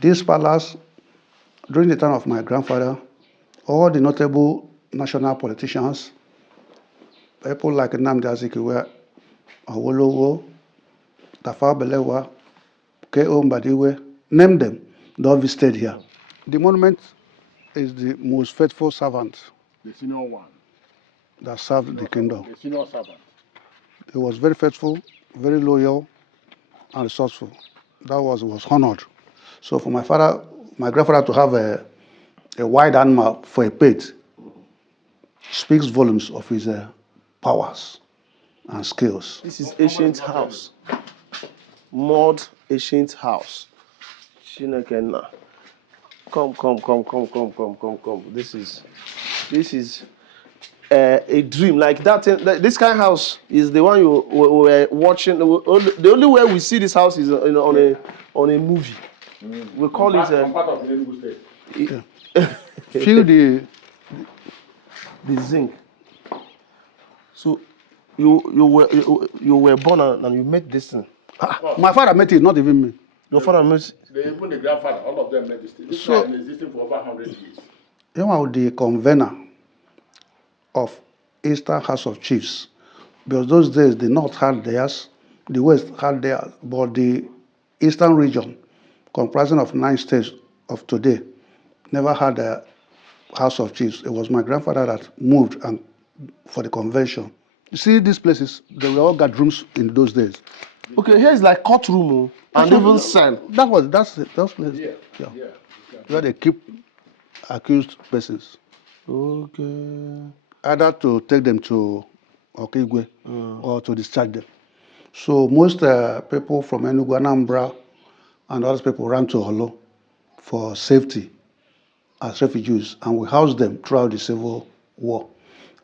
This palace, during the time of my grandfather, all the notable national politicians, people like Nnamdi Azikiwe, Awolowo, Tafawa Balewa, K.O. Mbadiwe, name them, they all visited here. The monument is the most faithful servant. The senior one. That served the kingdom. The senior servant. He was very faithful, very loyal, and resourceful. That was honored. So for my grandfather to have a wide animal for a pet speaks volumes of his powers and skills. This is ancient house. Mod ancient house. Chinekena. Come. This is a dream. Like that. This kind of house is the one you were watching. The only way we see this house is on a movie. We call it. Part of the Enugu State. Yeah. Feel the zinc. So you were born and you met this thing. My father met it, not even me. Your father met. Even the grandfather, all of them met this thing. This has been existing for over 100 years. You know, the convener of Eastern House of Chiefs, because those days the North had theirs, the West had theirs, but the Eastern region, comprising of 9 states of today, never had a House of Chiefs. It was my grandfather that moved and for the convention. You see these places, they were all got rooms in those days. Okay, here is like courtroom and even cell. That's place. Yeah. Where they keep accused persons. Okay. Either to take them to Okigwe or to discharge them. So most people from Enugu, Anambra, and other people ran to Olo for safety as refugees, and we housed them throughout the Civil War.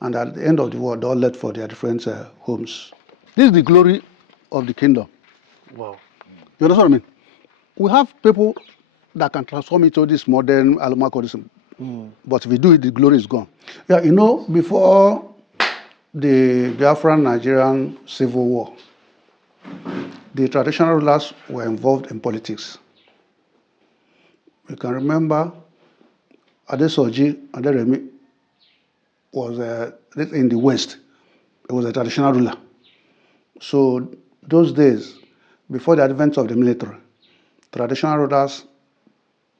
And at the end of the war, they all left for their different homes. This is the glory of the kingdom. Wow. You understand what I mean? We have people that can transform into this modern Alumakodism. But if we do it, the glory is gone. Yeah, you know, before the Biafran Nigerian Civil War, the traditional rulers were involved in politics. You can remember Adesoji Aderemi was in the West. It was a traditional ruler. So those days, before the advent of the military, traditional rulers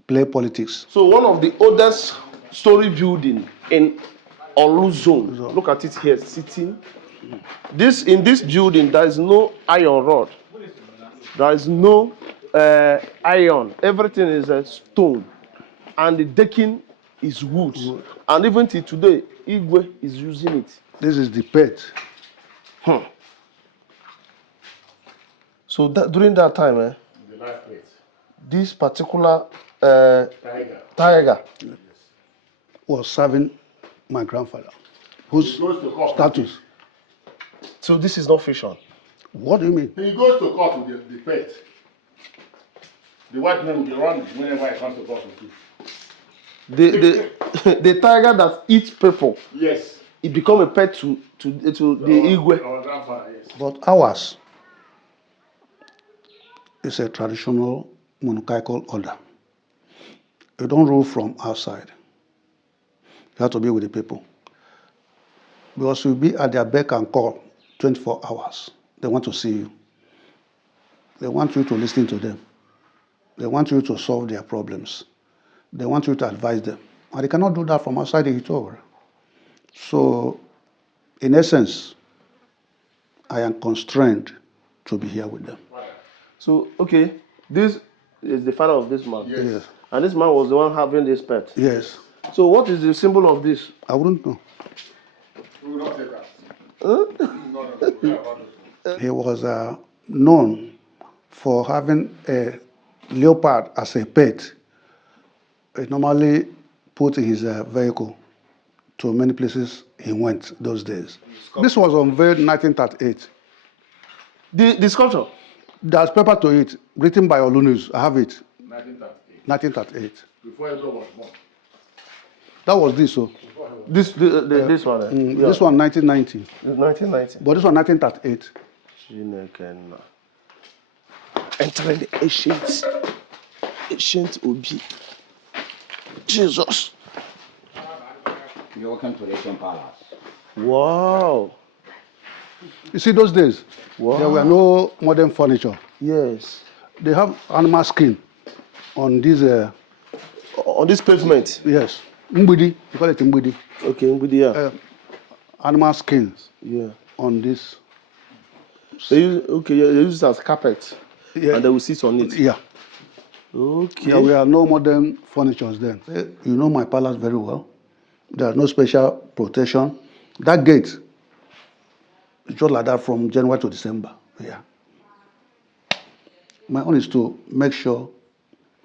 play politics. So one of the oldest story building in Olu zone. Look at it here, sitting. In this building, there is no iron rod. There is no iron. Everything is stone, and the decking is wood. And even till today, Igwe is using it. This is the pet. So during that time, The life plate. this particular Tiger. Was serving my grandfather, whose status. So this is not fiction. What do you mean? He goes to court with the pet. The white man will be running whenever he comes to court with you. The tiger that eats people, Yes. it become a pet to the Igwe. Our grandfather, yes. But ours is a traditional monarchical order. You don't rule from outside. You have to be with the people. Because you'll be at their beck and call 24 hours. They want to see you. They want you to listen to them. They want you to solve their problems. They want you to advise them. And they cannot do that from outside the Ihite-owerri. So, in essence, I am constrained to be here with them. So, okay, this is the father of this man. Yes. And this man was the one having this pet. Yes. So what is the symbol of this? I wouldn't know. We will not say that. No. He was known for having a leopard as a pet. He normally put in his vehicle to many places he went those days. This was unveiled in 1938. The sculpture? There's paper to it, written by Olunus. I have it. 1938. 1938. Before everyone was born. That was this, so. This one. Yeah. This one, 1990. 1990. But this one, 1938. Entering the Ancient Obi. Jesus. You're welcome to the Asian Palace. Wow. You see, those days, Wow. there were no modern furniture. Yes. They have animal skin on this. On this pavement. Yes, mbudi. You call it mbudi. Okay, mbudi, yeah. Animal skins. Yeah. On this. They use it as carpet. Yeah. And they will sit on it. Yeah. Okay. There were no modern furnitures then. You know my palace very well. There's no special protection. That gate is just like that from January to December. Yeah. My own is to make sure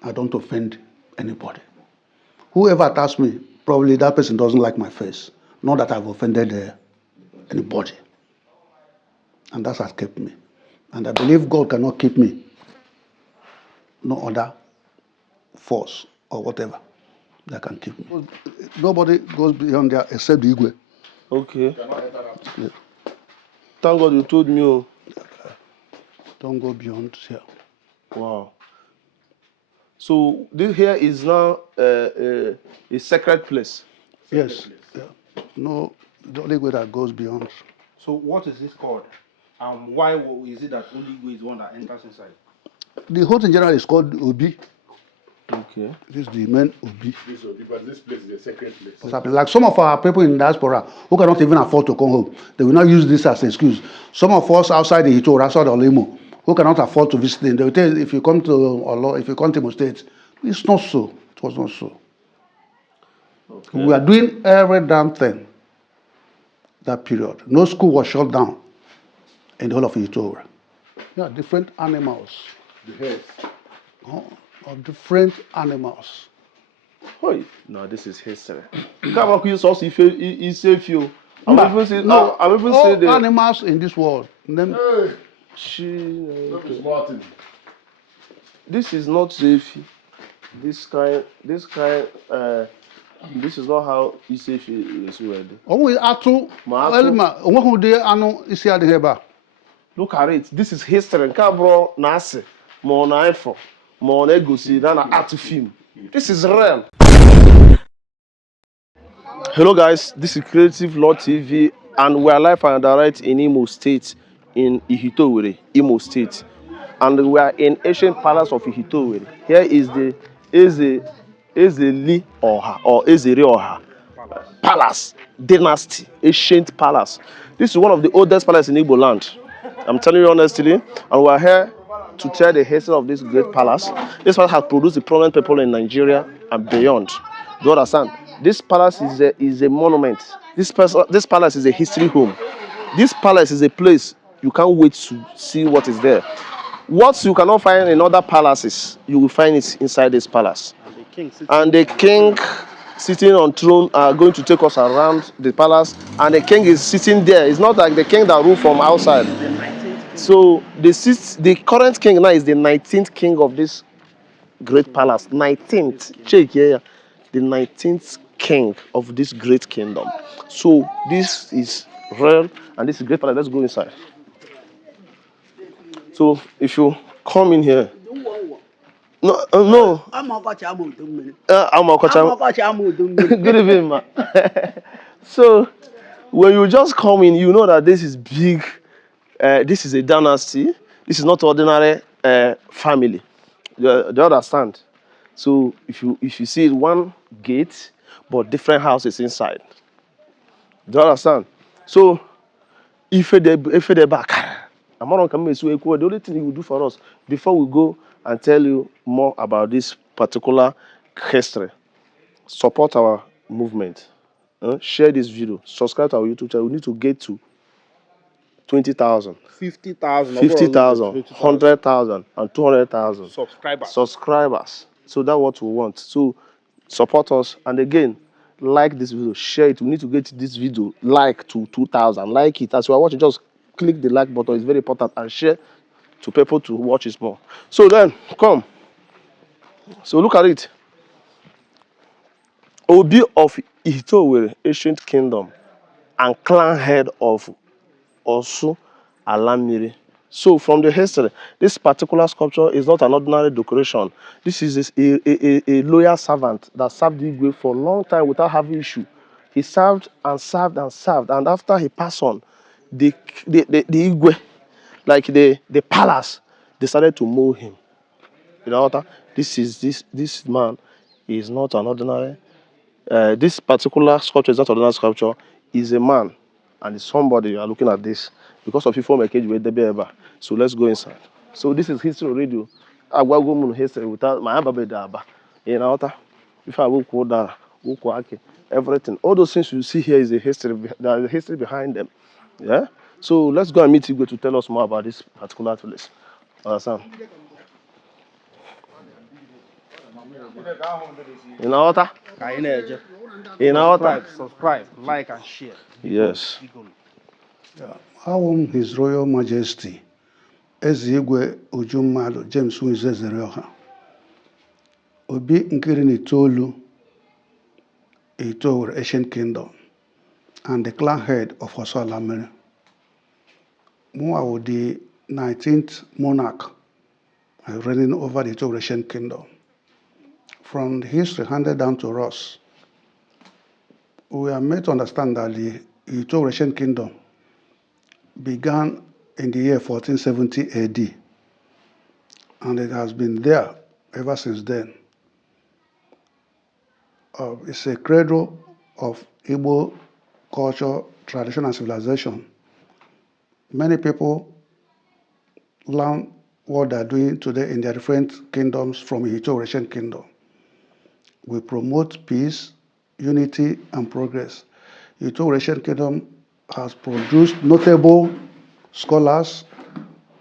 I don't offend anybody. Whoever attacks me, probably that person doesn't like my face. Not that I've offended anybody. And that has kept me. And I believe God cannot keep me. No other force or whatever that can keep me. Nobody goes beyond there except the Igwe. Okay. Yeah. Thank God you told me. Oh. Don't go beyond here. Wow. So this here is now a sacred place. Yes. Yeah. No, the only way that goes beyond. So what is this called? Why is it that only Igwe is the one that enters inside? The whole in general is called Obi. Okay. This is the main Obi. This Obi, but this place is a sacred place. What's happening? Like some of our people in diaspora who cannot even afford to come home, they will not use this as an excuse. Some of us outside the Ihite-owerri, outside Olimo, who cannot afford to visit them, they will tell you, if you come to Olo, if you come to Imo State, it's not so. It was not so. Okay. We are doing every damn thing that period. No school was shut down in the whole of Ihite-owerri. Yeah, different animals. The heads. Of different animals. Hey, no, this is history. Come on, you also if save you. I'm even saying the animals in this world. Hey, this is not safe. This is not how safe is word. Look at it. This is history. Bro, Nasi, more naifo, more negosi than an art film. This is real. Hello guys, this is Creative Law TV and we are live and direct in Imo State, in Ihite-owerri, Imo State. And we are in ancient Palace of Ihite-owerri. Here is the Ihite-owerri or Ihite-owerri Palace, dynasty, ancient palace. This is one of the oldest palaces in Igbo land. I'm telling you honestly, and we are here to tell the history of this great palace. This palace has produced the prominent people in Nigeria and beyond. Do you understand? This palace is a monument. This palace is a history home. This palace is a place you can't wait to see what is there. What you cannot find in other palaces, you will find it inside this palace. And the king sitting on throne are going to take us around the palace, and the king is sitting there. It's not like the king that ruled from outside. So the current king now is the 19th king of this great palace. 19th. Check here. The 19th king of this great kingdom. So this is real and this is great palace. Let's go inside. So if you come in here, no. Good evening, ma. So when you just come in, you know that this is big. This is a dynasty. This is not ordinary family. Do you understand? So if you see one gate, but different houses inside. Do you understand? So if they back, the only thing you will do for us before we go and tell you more about this particular history, support our movement. Share this video. Subscribe to our YouTube channel. We need to get to 20,000, 50,000, 100,000, and 200,000 subscribers. So that's what we want. So support us. And again, like this video, share it. We need to get this video like to 2,000. Like it. As you are watching, just click the like button. It's very important. And share to people to watch it more. So then, come. So look at it. Obi of Ihite-owerri, ancient kingdom, and clan head of Osu Alamiri. So from the history, this particular sculpture is not an ordinary decoration. This is a loyal servant that served Igwe for a long time without having issue. He served and served and served, and after he passed on, the Igwe, like the palace, decided to mold him. You know what? This man is not an ordinary. This particular sculpture is not an ordinary sculpture. He's a man, and it's somebody. You are looking at this because of people make with the baby. So let's go inside. So this is history radio. I will go on history without my baby daba. You know what? If I will go there, everything. All those things you see here is a history. There is a history behind them. Yeah. So let's go and meet Igwe to tell us more about this particular place. Understand? You know what? You know what? Subscribe, like, and share. Yes. Awụ His Royal Majesty Eze Igwe Ujummadụ James Nzezere-Ọha Obi nkiri na itoolu Ihite-owerri Ancient Kingdom and the clan head of Osualamere. Mwa the 19th monarch reigning over the Ihite-owerri Ancient Kingdom. From the history handed down to us, we are made to understand that the Ihite-owerri Ancient Kingdom began in the year 1470 AD, and it has been there ever since then. It's a cradle of Igbo culture, tradition, and civilization. Many people learn what they're doing today in their different kingdoms from Ihite-owerri Ancient Kingdom. We promote peace, unity, and progress. Ihite-owerri Ancient Kingdom has produced notable scholars,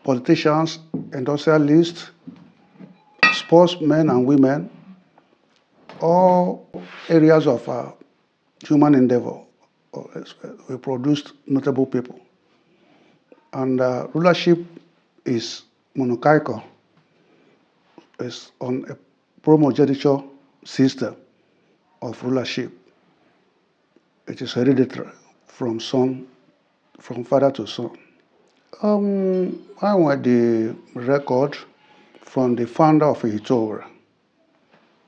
politicians, industrialists, sportsmen and women, all areas of human endeavor. We produced notable people. And rulership is monarchical. It's on a judicial system of rulership. It is hereditary from father to son. I want the record from the founder of Ihite-owerri,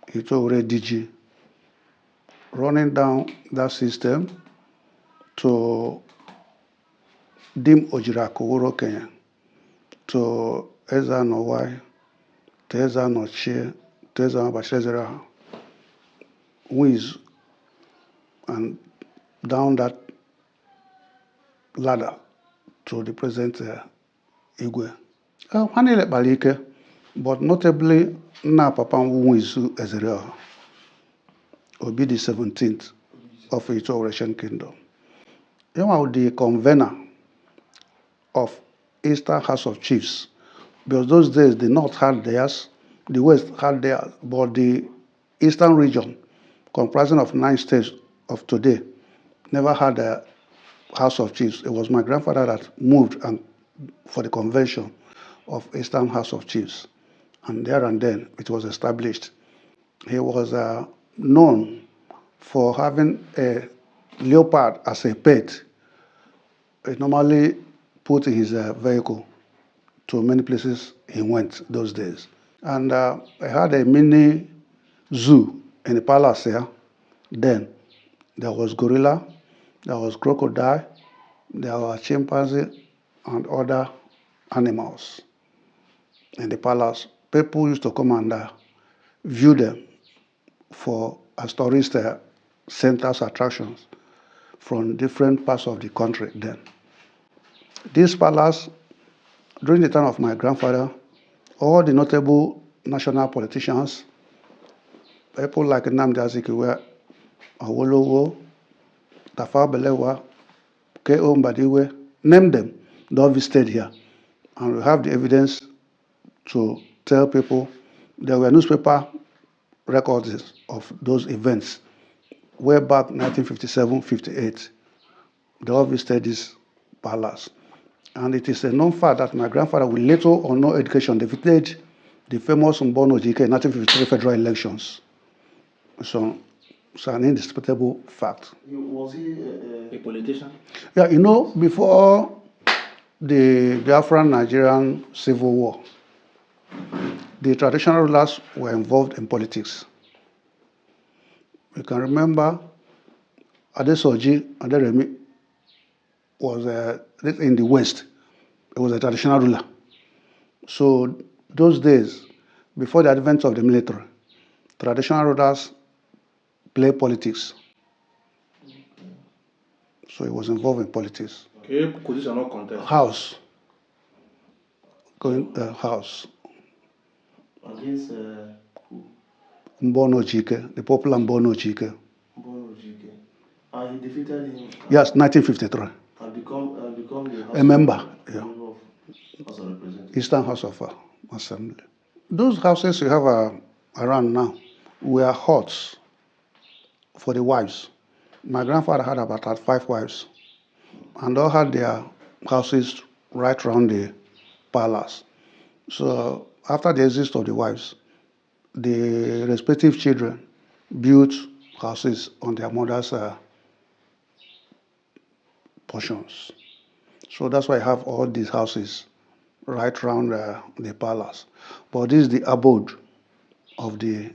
Ihite-owerri DG, running down that system to Dim Ojiraku Kenya, to Eza Nowai, to Eza Nochie, to Eza Bachezera, who is and down that ladder to the present Igwe. Hanile Balike, but notably Nna Papa Nwizu Ezere-Ọha, Obi the 17th of Ihite-owerri Ancient Kingdom. You are the convener of Eastern House of Chiefs, because those days the North had theirs, the West had theirs, but the Eastern region, comprising of 9 states of today, never had a House of Chiefs. It was my grandfather that moved for the convention of Eastern House of Chiefs, and there and then it was established. He was known for having a leopard as a pet. He normally put in his vehicle to many places he went those days. And I had a mini zoo in the palace here. Then there was gorilla, there was crocodile, there were chimpanzee and other animals in the palace. People used to come and view them as tourist centers, attractions from different parts of the country then. This palace, during the time of my grandfather, all the notable national politicians, people like Nnamdi Azikiwe, Awolowo, Tafawa Balewa, K.O. Mbadiwe, name them, they all visited here. And we have the evidence to tell people there were newspaper records of those events way back 1957-58. They all visited this palace. And it is a known fact that my grandfather, with little or no education, defeated the famous Mbono Ojike in 1953 federal elections. So it's an indisputable fact. Was he a politician? Yeah, before the Biafran Nigerian Civil War, the traditional rulers were involved in politics. You can remember Adesoji Aderemi was in the West. He was a traditional ruler. So those days, before the advent of the military, traditional rulers play politics. So he was involved in politics. Okay, position or contest. House. House. Against who? Mbono Chike, the popular Mbono Chike. Mbono Chike. And he defeated him. Yes, 1953. And become the House a member, of, yeah. member of House of Representatives. Eastern House of Assembly. Those houses you have around now were huts for the wives. My grandfather had about 5 wives, and all had their houses right around the palace. So after the exit of the wives, the respective children built houses on their mother's portions. So that's why I have all these houses right around the palace. But this is the abode of the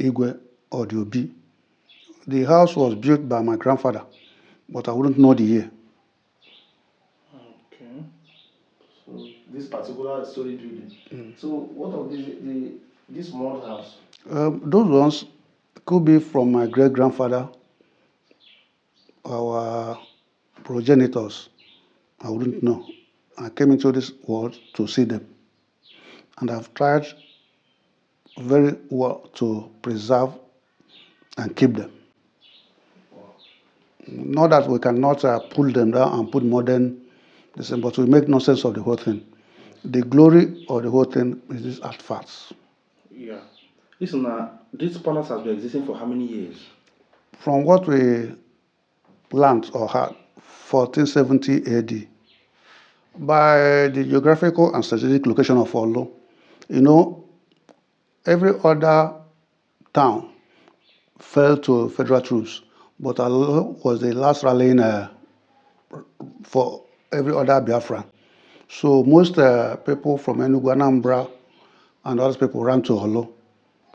Igwe or the Obi. The house was built by my grandfather, but I wouldn't know the year. Okay. So this particular story building. So what of this mud house? Those ones could be from my great grandfather, our progenitors. I wouldn't know. I came into this world to see them, and I've tried very well to preserve and keep them. Not that we cannot pull them down and put modern, but we make nonsense of the whole thing. The glory of the whole thing is these artifacts. Yeah. Listen, this palace has been existing for how many years? From what we learned or had, 1470 AD, by the geographical and strategic location of Olo, every other town fell to federal troops, but Olo was the last rallying for every other Biafran. So most people from Enugu, Anambra, and other people ran to Olo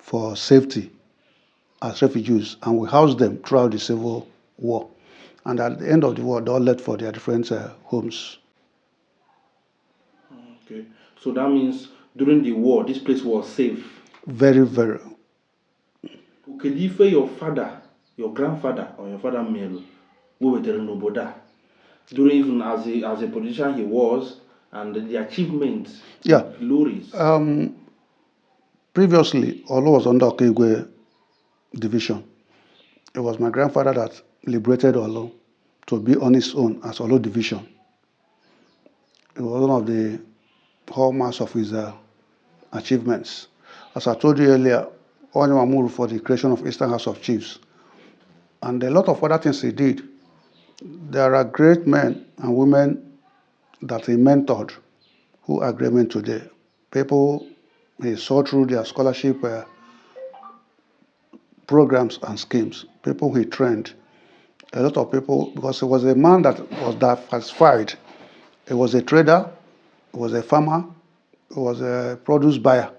for safety as refugees, and we housed them throughout the Civil War. And at the end of the war, they all left for their different homes. Okay. So that means during the war, this place was safe. Very, very. Okay, do you feel your father, your grandfather, or your father Melo, who were there in Oboda, during even as a politician he was, and the achievements, Yeah. glories? Previously, Olo was under Okigwe division. It was my grandfather that liberated Olo to be on his own as Olo division. It was one of the hallmarks of his achievements. As I told you earlier, Onyemamuru for the creation of Eastern House of Chiefs. And a lot of other things he did. There are great men and women that he mentored who are great men today. People he saw through their scholarship programs and schemes. People he trained. A lot of people, because he was a man that was diversified. He was a trader, he was a farmer, he was a produce buyer,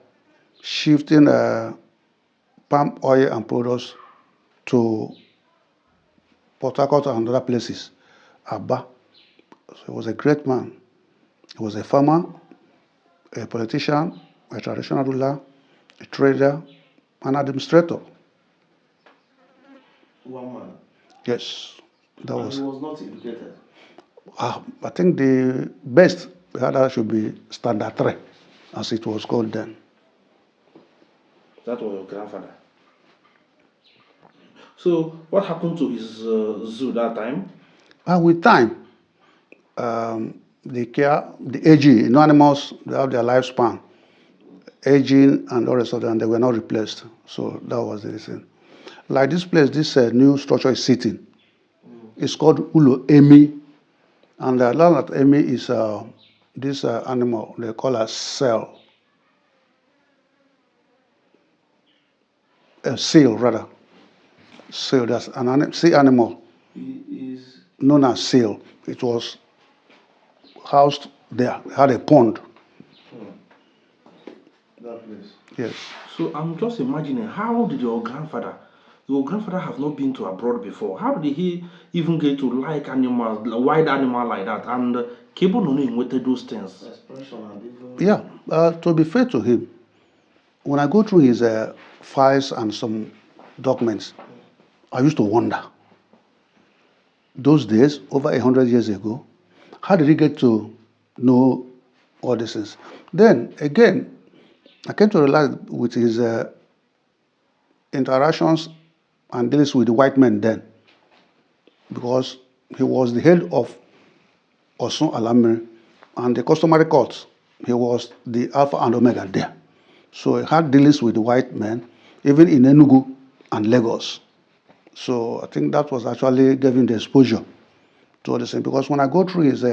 shifting palm oil and products to Port Harcourt and other places, Abba. So he was a great man. He was a farmer, a politician, a traditional ruler, a trader, an administrator. One man. Yes, that And was. he was not educated. I think the best that should be standard 3, as it was called then. That was your grandfather. So what happened to his zoo that time? With time, the aging, animals, they have their lifespan, aging and all the rest of them, they were not replaced. So that was the reason. Like this place, this new structure is sitting. It's called Ulo Emi. And the land at Emi is this animal, they call a cell. A seal, rather. Seal, that's an sea animal He is known as seal. It was housed there. They had a pond. That place. Yes. So I'm just imagining, how did your grandfather have not been to abroad before? How did he even get to like animals, wild animal like that? And Cable no invented those things. Yeah. To be fair to him, when I go through his files and some documents, I used to wonder. Those days, over 100 years ago, how did he get to know all these things? Then again, I came to realize with his interactions and dealings with the white men then, because he was the head of Osun Alamiri and the customary court. He was the Alpha and Omega there. So he had dealings with the white men, even in Enugu and Lagos. So I think that was actually giving the exposure to all the same. Because when I go through his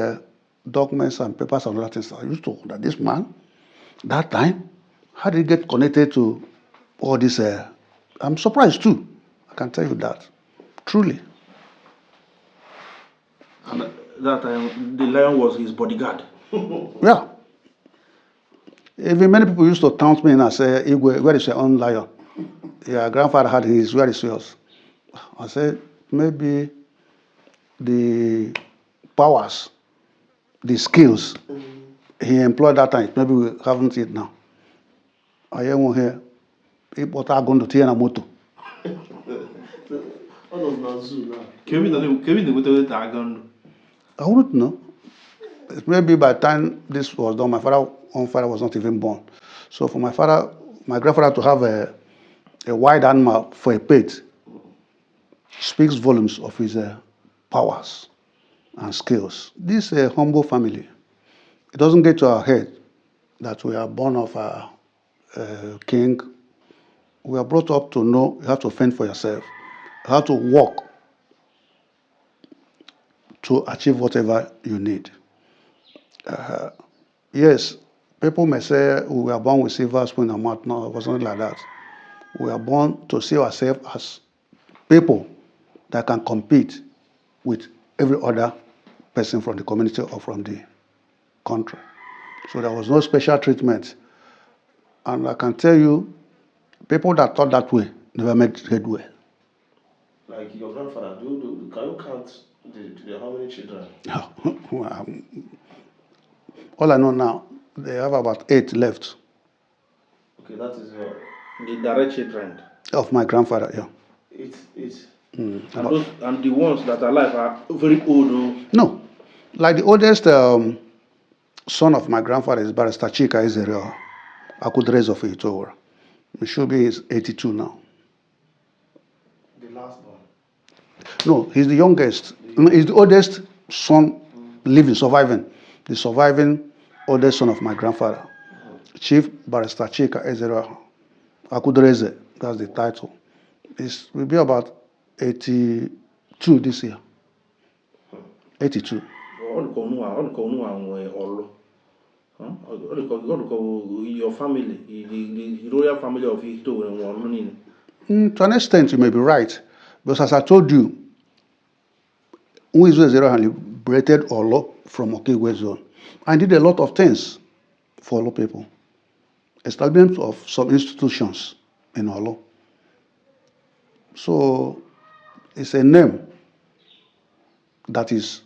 documents and papers and other things, I used to wonder, this man, that time, how did he get connected to all this? I'm surprised too. I can tell you that, truly. And that time, the lion was his bodyguard. Yeah. Even many people used to taunt me and say, Igwe, where is your own lion? Your grandfather had his, where is yours? I said, maybe the powers, the skills he employed that time, maybe we haven't it now. I am here. People are going to tear a motor. Kevin, I wouldn't know. Maybe by the time this was done, my own father was not even born. So for my grandfather to have a wild animal for a pet speaks volumes of his powers and skills. This is a humble family. It doesn't get to our head that we are born of a king. We are brought up to know you have to fend for yourself, you have to work to achieve whatever you need. Yes, people may say we were born with silver spoon in our mouth. No, it wasn't like that. We are born to see ourselves as people that can compete with every other person from the community or from the country. So there was no special treatment. And I can tell you, people that thought that way never made headway. Like your grandfather, can you count how many children? All I know now, they have about 8 left. Okay, that is the direct children. Of my grandfather, yeah. It's And the ones that are alive are very old. No, like the oldest son of my grandfather is Barrister Chika Ezere Akudres of Ihite-owerri. He should be 82 now. the last one. No, he's the youngest. He's the oldest son living, surviving. The surviving oldest son of my grandfather. Chief Barrister Chika Ezere Akudreze, that's the title. It will be about 82 this year. 82. Your family, the royal family of Ihite-owerri. To an extent, you may be right. Because as I told you, Nwizu Ezere liberated Olo from Okigwe zone and did a lot of things for Olo people. Establishment of some institutions in Olo. So it's a name that is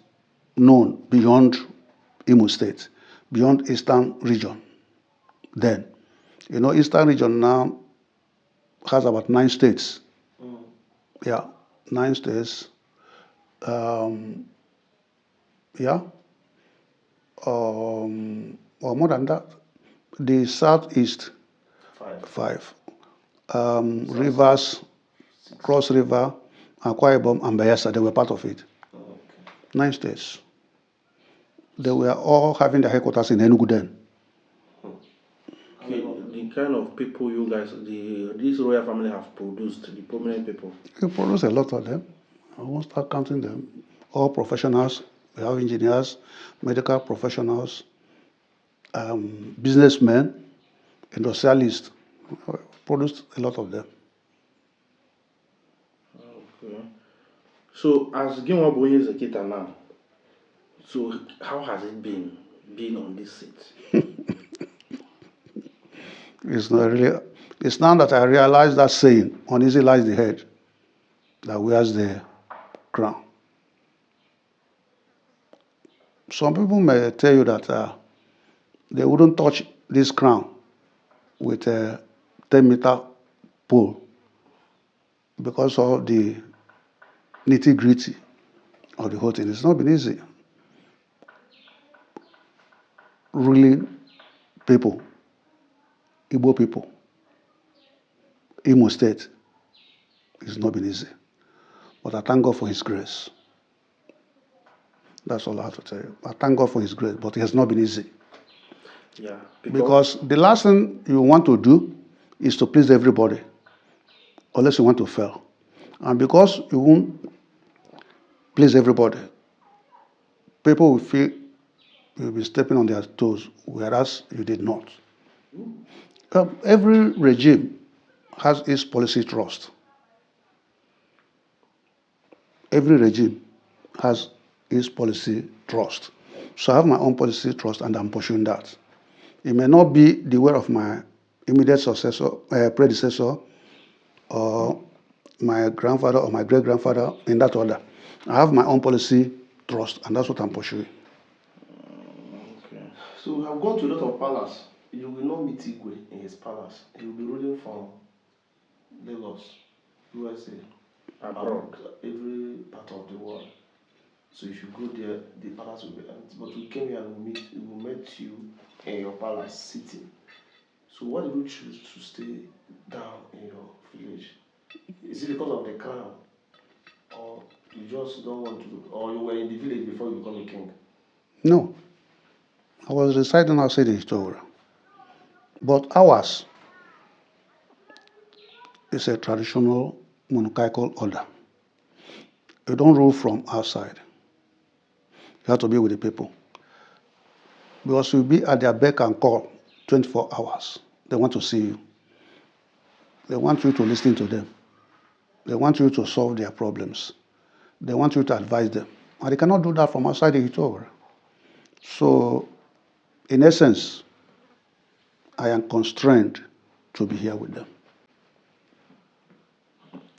known beyond Imo State, beyond Eastern region. Then, Eastern region now has about 9 states. Yeah, 9 states. Yeah. Or more than that. The southeast, 5. Rivers, Cross River, Akwa Ibom, and Bayelsa, they were part of it. 9 states. They were all having their headquarters in Enugu then. Okay, the kind of people you guys, this royal family have produced, the prominent people. We produce a lot of them. I won't start counting them. All professionals. We have engineers, medical professionals, businessmen, industrialists. We produced a lot of them. Okay. So as Ginwa Boye Zekita now, So how has it been being on this seat? It's not really. It's now that I realize that saying, "Uneasy lies the head that wears the crown." Some people may tell you that they wouldn't touch this crown with a 10-meter pole because of the nitty-gritty of the whole thing. It's not been easy. Ruling people, Igbo people, Imo State, it's not been easy. But I thank God for His grace. That's all I have to tell you. I thank God for His grace, but it has not been easy. Yeah. Because the last thing you want to do is to please everybody, unless you want to fail. And because you won't please everybody, people will feel you'll be stepping on their toes, whereas you did not. Every regime has its policy trust. Every regime has its policy trust. So I have my own policy trust and I'm pursuing that. It may not be the way of my immediate successor, predecessor, or my grandfather or my great-grandfather in that order. I have my own policy trust and that's what I'm pursuing. Okay. So we have gone to a lot of palace. You will not meet Igwe in his palace. He will be ruling from Lagos, USA, abroad, every part of the world. So if you go there, the palace will be empty. But we came here and we met you in your palace sitting. So why did you choose to stay down in your village? Is it because of the crown? Or you just don't want to, or you were in the village before you become a king? No, I was residing outside Ihite-owerri. But ours is a traditional monarchical order. You don't rule from outside. You have to be with the people. Because you'll be at their beck and call 24 hours. They want to see you. They want you to listen to them. They want you to solve their problems. They want you to advise them. And they cannot do that from outside Ihite-owerri. So, in essence, I am constrained to be here with them.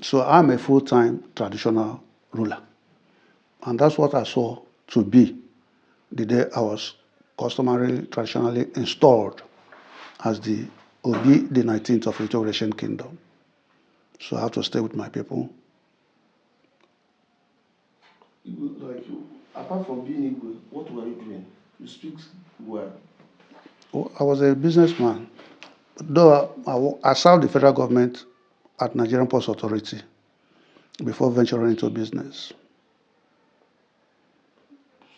So I'm a full-time traditional ruler. And that's what I saw to be the day I was customarily, traditionally installed as the Obi the 19th of Ihite-owerri Kingdom. So I have to stay with my people. Like you, apart from being Igwe, what were you doing? You speak well. I was a businessman. Though I served the federal government at Nigerian Ports Authority before venturing into business.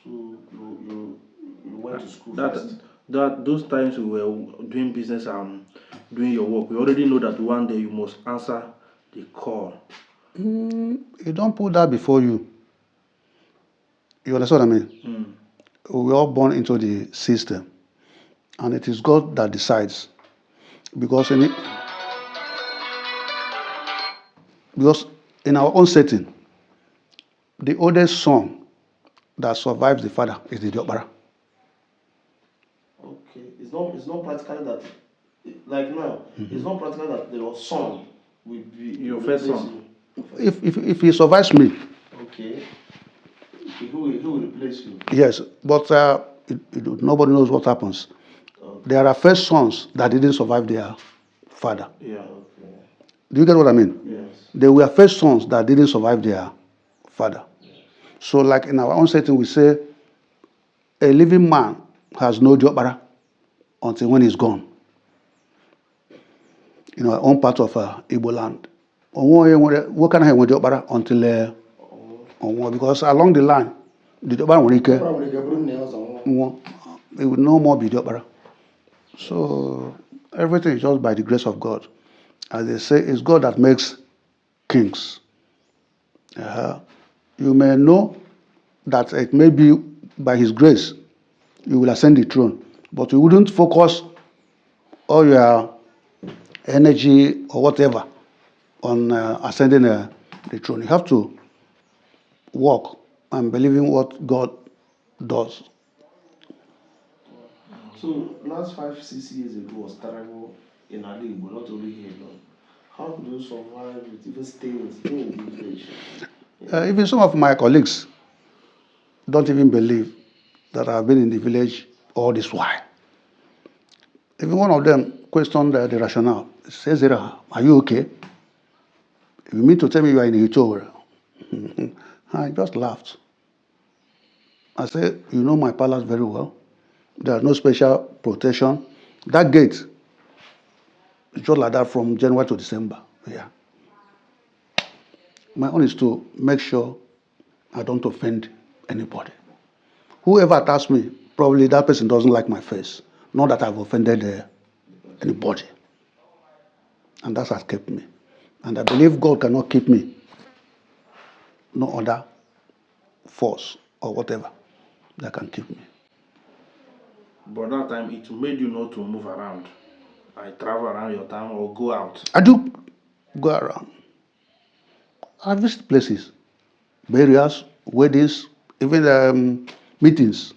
So you went to school That first. those times we were doing business and doing your work, we already know that one day you must answer the call. You don't put that before you. You understand what I mean? We're all born into the system. And it is God that decides. Because in our own setting, the oldest son that survives the father is the Diokpara. Okay, it's not practical that, like now, it's not practical that your son will be Your first son. If he survives me, okay, who will replace you? yes, but nobody knows what happens. Okay. There are first sons that didn't survive their father. Yeah, okay. Do you get what I mean? Yes. There were first sons that didn't survive their father. Yes. So like in our own setting, we say, a living man has no Diokpara until when he's gone. In our own part of Igbo land. What can I have with Diokpara until because along the line, the Diokpara it will no more be Diokpara. So everything is just by the grace of God. As they say, it's God that makes kings. You may know that it may be by His grace you will ascend the throne, but you wouldn't focus all your energy or whatever on ascending the throne. You have to walk and believe in what God does. So last 5, 6 years ago was terrible in Ali, but not only here alone. How could you survive with even staying in the village? Even some of my colleagues don't even believe that I've been in the village all this while. Even one of them questioned the rationale. He says, "Are you okay? You mean to tell me you are in Ihite-owerri?" I just laughed. I said, "You know my palace very well. There's no special protection. That gate is just like that from January to December. Yeah. My own is to make sure I don't offend anybody. Whoever attacks me, probably that person doesn't like my face. Not that I've offended anybody. And that has kept me. And I believe God cannot keep me. No other force or whatever that can keep me." But that time it made you not to move around. I travel around your town or go out. I do go around. I visit places, burials, weddings, even meetings.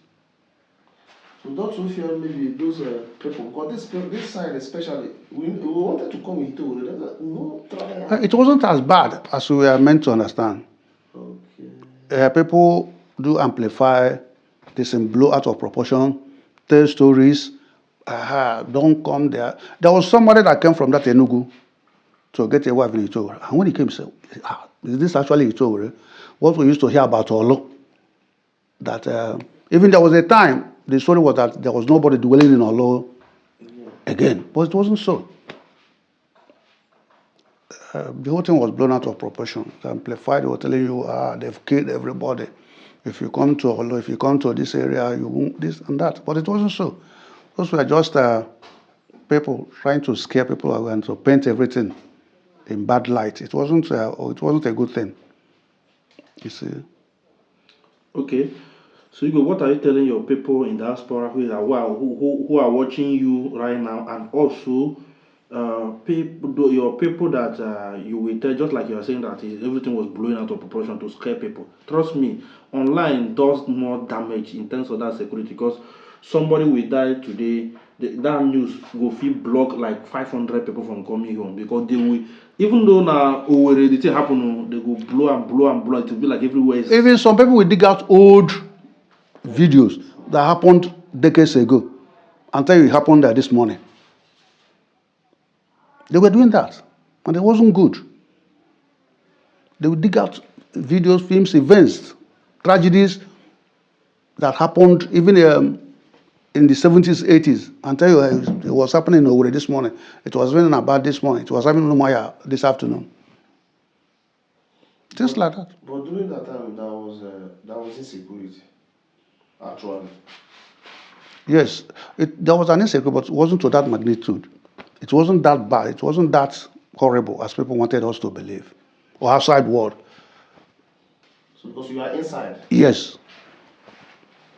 So don't you fear maybe those people, because this side especially, we wanted to come with you, no travel. It wasn't as bad as we were meant to understand. Okay. People do amplify this and blow out of proportion, tell stories. Don't come there. There was somebody that came from that Enugu to get a wife in Ihite-owerri. And when he came, he said, "Is this actually Ihite-owerri?" What we used to hear about Olo, that even there was a time, the story was that there was nobody dwelling in Olo again, but it wasn't so. The whole thing was blown out of proportion. They amplified. They were telling you, they've killed everybody. If you come to Olo, if you come to this area, you won't this and that. But it wasn't so. Those were just people trying to scare people away and to paint everything in bad light. It wasn't a good thing. You see. Okay. So Igwe, what are you telling your people in diaspora who are watching you right now, and also your people that you will tell, just like you are saying that everything was blowing out of proportion to scare people. Trust me, online does more damage in terms of that security, because somebody will die today, that news will feel block like 500 people from coming home, because they will, even though now Owerri the thing happen, they go blow and blow and blow. It will be like everywhere is. Even some people will dig out old videos that happened decades ago and tell you it happened there this morning. They were doing that, and it wasn't good. They would dig out videos, films, events, tragedies that happened even in the 70s, 80s, and tell you it was happening in Owerri this morning. It was raining about this morning. It was happening in Umaya this afternoon. Things like that. But during that time, there was insecurity, actually. Yes, there was an insecurity, but it wasn't to that magnitude. It wasn't that bad. It wasn't that horrible as people wanted us to believe, or outside world. So because you are inside. Yes.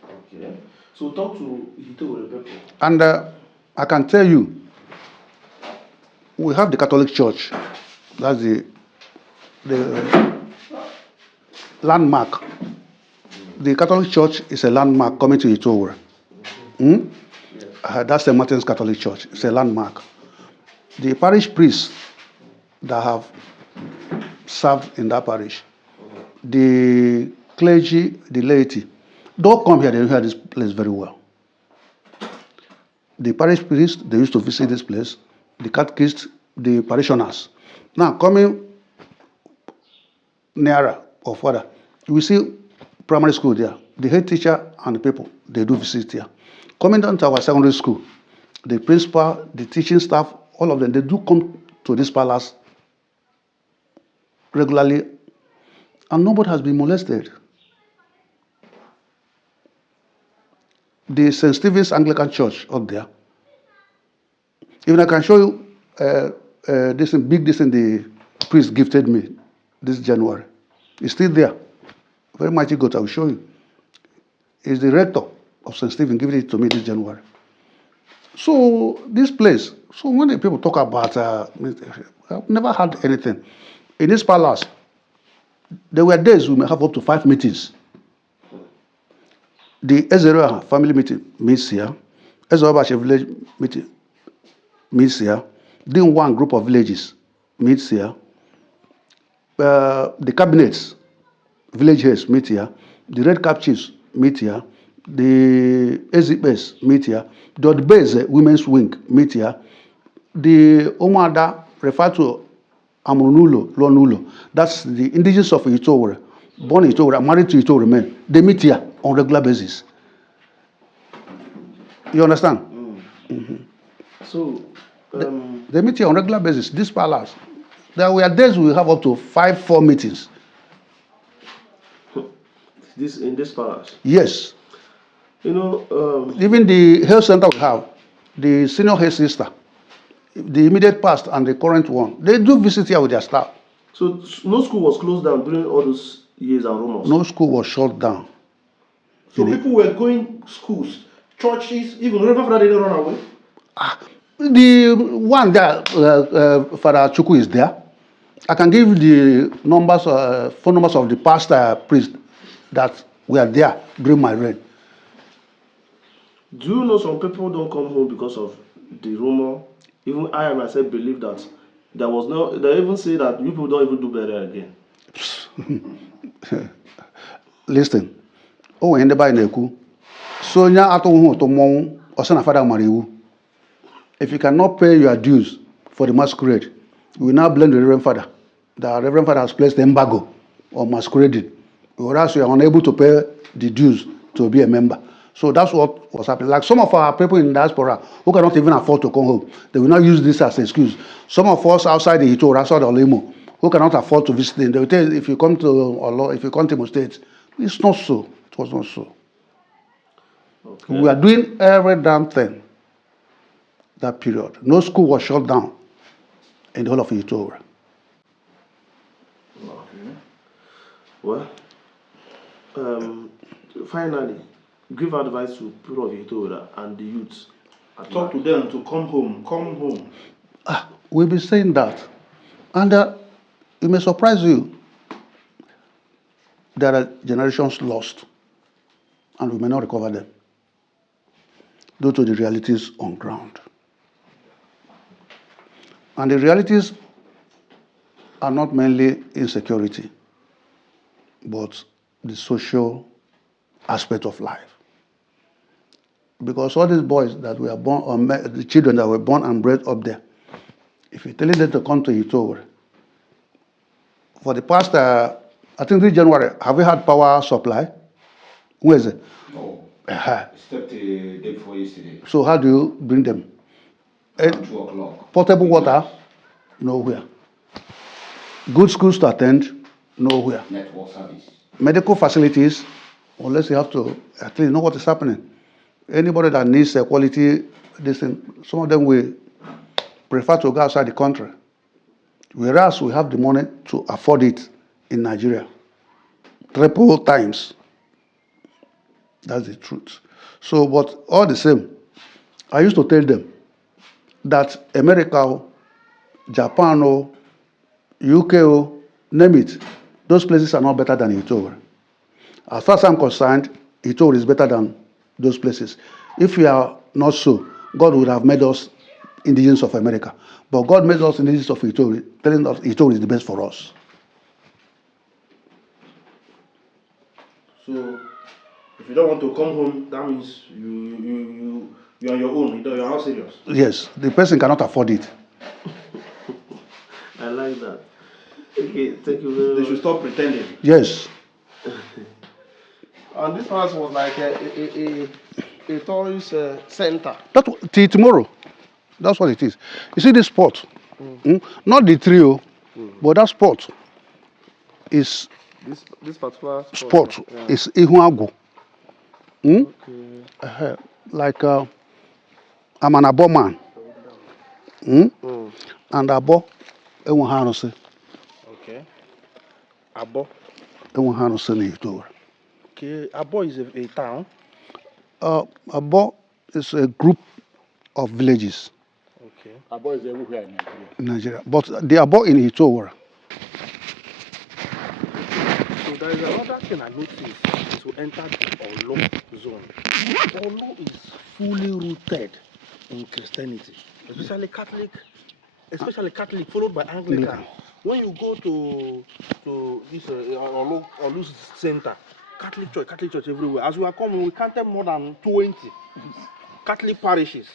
Okay. So talk to Ihite-owerri people. And I can tell you, we have the Catholic Church. That's the landmark. The Catholic Church is a landmark coming to Ihite-owerri. That's St. Martin's Catholic Church. It's a landmark. The parish priests that have served in that parish, the clergy, the laity, don't come here, they know this place very well. The parish priests, they used to visit this place, the catechists, the parishioners. Now, coming nearer or further, we see primary school there. The head teacher and the people, they do visit here. Coming down to our secondary school, the principal, the teaching staff, all of them, they do come to this palace regularly, and nobody has been molested. The St. Stephen's Anglican Church up there, even I can show you this thing the priest gifted me this January. It's still there. Very mighty God, I will show you. It's the rector of St. Stephen giving it to me this January. So this place, so when the people talk about, I've never had anything. In this palace, there were days we may have up to 5 meetings. The Ezero family meeting meets here. Ezero village meeting meets here. Then one group of villages meets here. The cabinets, village heads meet here. The red cap chiefs meet here. The AZPs meet here. The Odbeze women's wing meet here. The Omada referred to Amunulo, Lonulo. That's the indigenous of Ihite-owerri, born in Ihite-owerri, married to Ihite-owerri men. They meet here on regular basis. You understand? So, They meet here on regular basis. This palace, there were days we have up to 4 meetings. in this palace. Yes. You know, Even the health center we have, the senior health sister, the immediate past and the current one, they do visit here with their staff. so no school was closed down during all those years and rumors. No school was shut down. So people were going schools, churches, even Reverend Father didn't run away. The one there, Father Chukwu is there. I can give you the numbers, phone numbers of the pastor priest that were there during my reign. Do you know some people don't come home because of the rumor? Even I myself believe that there was no. They even say that people don't even do better again. Listen, oh, in the Bible, so nya atohu to mon osana father mariwu. If you cannot pay your dues for the masquerade, you will now blame the Reverend Father. The Reverend Father has placed the embargo on masquerading, whereas you are unable to pay the dues to be a member. So that's what was happening. Like some of our people in diaspora who cannot even afford to come home, they will not use this as an excuse. Some of us outside the Ihite-owerri, outside the Olimo, who cannot afford to visit them, they will tell you, if you come to Olo, if you come to Imo State, it's not so. It was not so. Okay. We are doing every damn thing that period. No school was shut down in the whole of Ihite-owerri. Okay. Well, finally, give advice to people of Ihite-owerri and the youth. Talk to them to come home. Come home. We'll be saying that. And it may surprise you. There are generations lost, and we may not recover them due to the realities on ground. And the realities are not mainly insecurity, but the social aspect of life. Because all these boys that were born, or the children that were born and bred up there, if you're telling them to come to Ihite-owerri, for the past, I think this January, have we had power supply? Where is it? No. Except the day before yesterday. So how do you bring them? Around 2 o'clock. Portable water? Nowhere. Good schools to attend? Nowhere. Network service. Medical facilities, unless you have to at least know what is happening. Anybody that needs a quality, some of them will prefer to go outside the country. Whereas we have the money to afford it in Nigeria. Triple times. That's the truth. So, but all the same, I used to tell them that America, Japan, UK, name it, those places are not better than Ihite-owerri. As far as I'm concerned, Ihite-owerri is better than those places. If we are not so, God would have made us indigenous of America. But God made us indigenous of Ihite-owerri, telling us Ihite-owerri is the best for us. So, if you don't want to come home, that means you're on your own. You're not serious. Yes, the person cannot afford it. I like that. Okay, thank you very much. They should stop pretending. Yes. And this house was like a tourist center. Till tomorrow. That's what it is. You see this spot? Not the trio, but that spot is This particular spot yeah. is Ihuagu. Okay. Like I'm an Abo man. And Abo, Ewanhanose. Okay. Abo. Ewanhanose ni Ihite-owerri. Okay. Abo is a town. Abo is a group of villages Okay. Abo is everywhere in Nigeria. in Nigeria. But the Abo in Ihite-owerri. So there is another thing I noticed. we entered the Olo zone, Olo is fully rooted in Christianity, especially Catholic, followed by Anglican. When you go to this Olu center, Catholic church everywhere. As we are coming, we counted more than 20 Catholic parishes,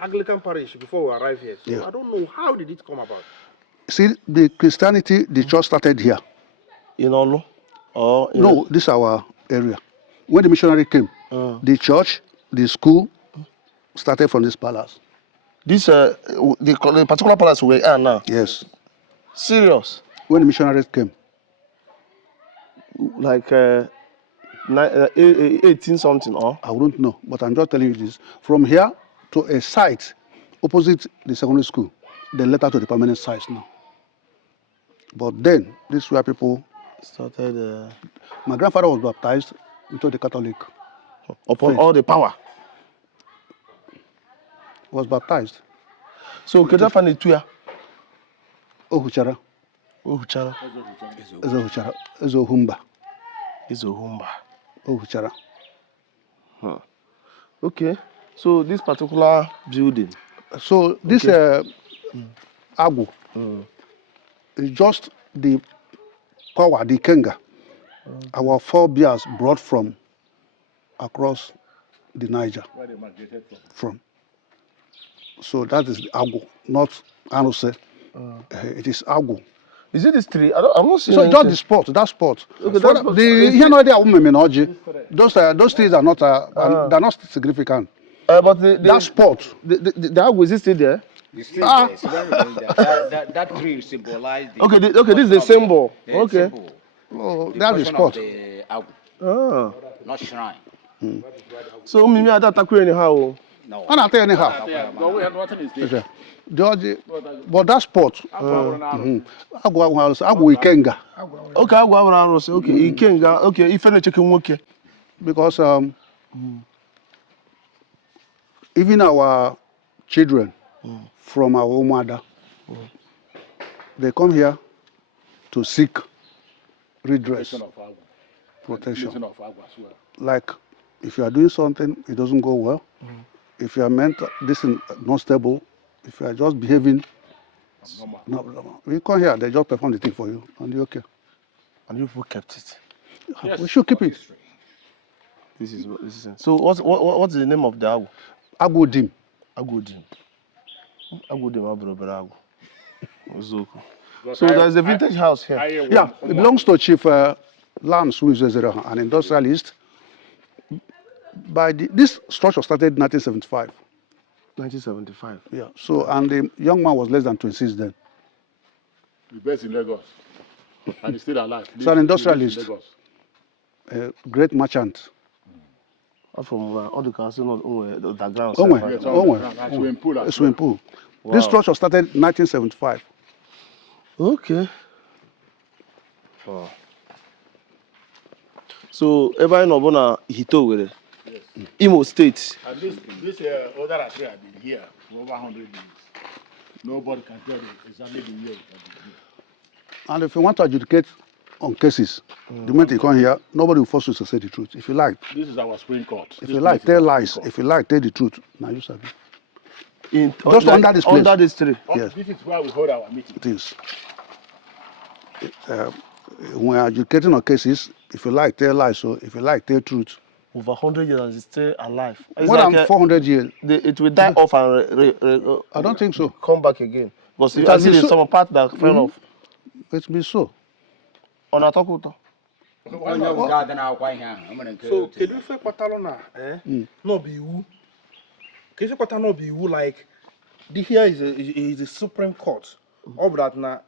Anglican parish before we arrive here. So I don't know, how did it come about? See, the Christianity, the church started here. In Olu? Or in No, this is our area. When the missionary came, the church, the school started from this palace. This the particular palace we are now? Yes. Serious? When the missionaries came. Like 18 something, or? I wouldn't know, but I'm just telling you this. From here to a site opposite the secondary school, then later to the permanent site now. But then, this is where people Started. My grandfather was baptized into the Catholic. Upon faith. all the power. Was baptized. So, Kedafani Tuya? Ohuchara. Ohuchara. Ezohuchara. Ezohumba. Ezohumba. Ohuchara. Okay. So, this particular building. So, this Agu is just the power, the Kenga. Our forebears brought from across the Niger. Where they migrated From. So that is Agu, not Anuse. It is Agu. Is it this tree? I'm not seeing So anything. just the spot, that spot. Okay, For that spot. here no idea those trees are not they're not significant. But that spot. The Agu, is it still there? It's still there. It's very there. That tree symbolizes the Okay, this is the symbol. Okay. symbol. Oh, The that's the portion spot. of the Agu, not shrine. So, Mimi, I don't anyhow. No. I'm not telling anyhow. nothing is there. George, but that spot, Agu Ikenga, Okay, Agu, okay, Ikenga, okay, if any chicken okay. because even our children from our mother, they come here to seek redress, protection. Like if you are doing something, it doesn't go well. If you are this is not stable, if you are just behaving, we come here, they just perform the thing for you, and you're okay. And you kept it. Yes. We should keep it. This is so. What's the name of the Agu? Agudim. Agudim. Agudim Agu. So there's a vintage house here. Yeah, it belongs to Chief Lams, who is an industrialist. This structure started in 1975. 1975. Yeah. So, and the young man was less than 26 then. He's based in Lagos. And he's still alive. So an industrialist. A great merchant. From all the castle, the ground. Swimming pool. Wow. This structure started in 1975. Okay. Wow. So, everybody know about Ihite-owerri, Imo State. And this other area have been here for over 100 years. Nobody can tell you exactly the year it has been here. And if you want to adjudicate on cases, the moment you come here, nobody will force you to say the truth. If you like. This is our Supreme Court. If you like, tell lies. If you like, tell the truth. Now you sabi. Just under this place. Under this tree. Yes. This is where we hold our meeting. It is. When we are adjudicating on cases, if you like, tell lies. So if you like, tell truth. Over 100 years and it's still alive. It's More like than 400 years. It will die off and I don't think so. come back again. Because It you has can see been there's so- some part that fell off. It's been so. On a talk. So, can you say Patalona? No be you. Can you say Patalo be you like? Here is the Supreme Court. Obradna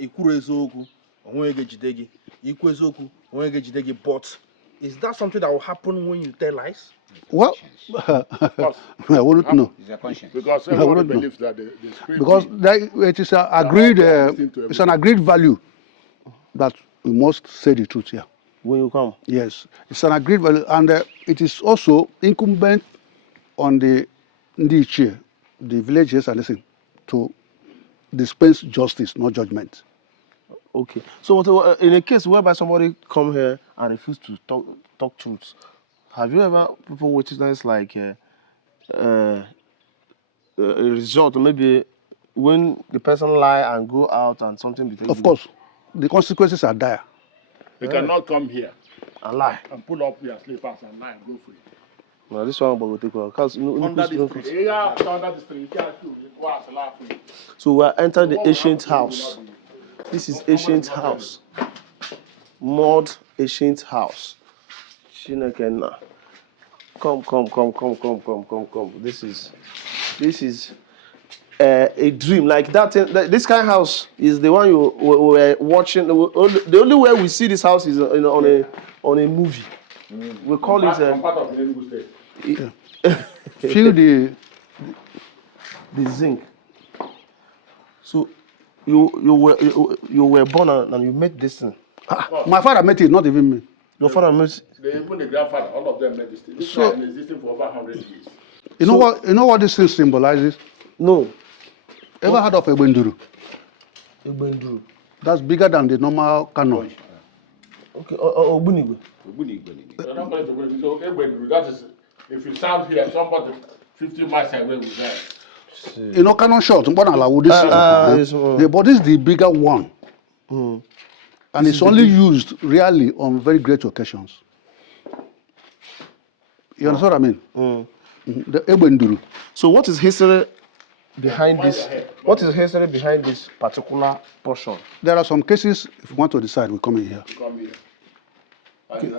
ikurezogu, onwege jidegi, ikurezogu, onwege jidegi. But is that something that will happen when you tell lies? Well, I wouldn't know. It's a conscience. Because I everyone wouldn't know. believes that the Supreme Because Court it is it's an agreed value that we must say the truth here. When you come. Yes, it's an agreed value, and it is also incumbent on the Ndiche, the villagers, and listen, to dispense justice, not judgment. Okay. So in a case whereby somebody come here and refuse to talk truth, have you ever people witnessed like a result, maybe when the person lie and go out and something between Of course, the consequences are dire. You cannot come here and lie? and pull up your slippers and lie and go free. Now this one will take one. Under this tree. Yeah, under this tree. You can't do it. Go out, laugh. So we are entering the ancient house. This is ancient house. Mud ancient house. Chinekena. Come. This is a dream. Like that. This kind of house is the one you were watching. The only way we see this house is on a movie. We call it. Some part of the Enugu State. Feel the zinc. So you were born and you met this thing. my father met it, not even me. Your father met. Even the grandfather, all of them met this thing. This has been existing for over 100 years. You know what this thing symbolizes? No. Ever heard of Ebenduru? Ebenduru. That's bigger than the normal canon. Okay. Ogbunigwe. So that is, if you sound here, somebody 50 miles away with that. You know, canon shot. But this is the bigger one. And it's only used really on very great occasions. You understand what I mean? The Ebenduru. So what is history behind this? What is history behind this particular portion? There are some cases, if you want to decide, we come in here. Come here. And